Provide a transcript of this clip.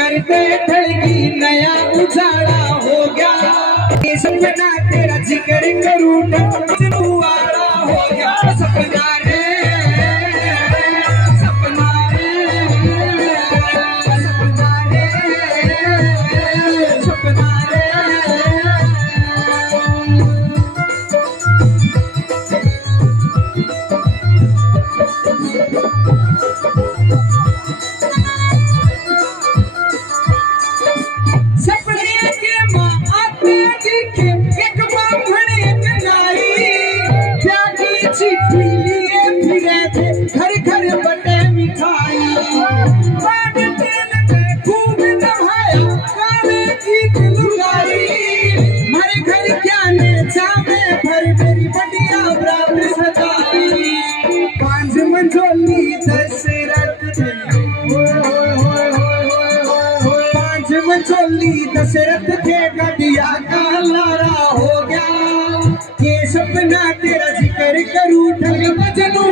करते ठगी नया उजाड़ा हो गया। ये सपना तेरा जिक्र करूं मजनू वाला हो गया। सपना रे सपना रे सपना रे सपना रे। सपने के माँ आते दिखे एक बांधने एक नाई, त्यागी चिट्ठी लिए फिरे थे घर घर बटे मिठाई। बाद तेल में खूब नहाया काले गीत लुगाई, हमारे घर क्या ने जामे भर मेरी बढ़िया बराबर सजाई। पांच मंझोली दशरथ मंझोली दशरथ के गदिया का लारा हो गया। ये सपना तेरा जिक्र करूं ठग मजनू।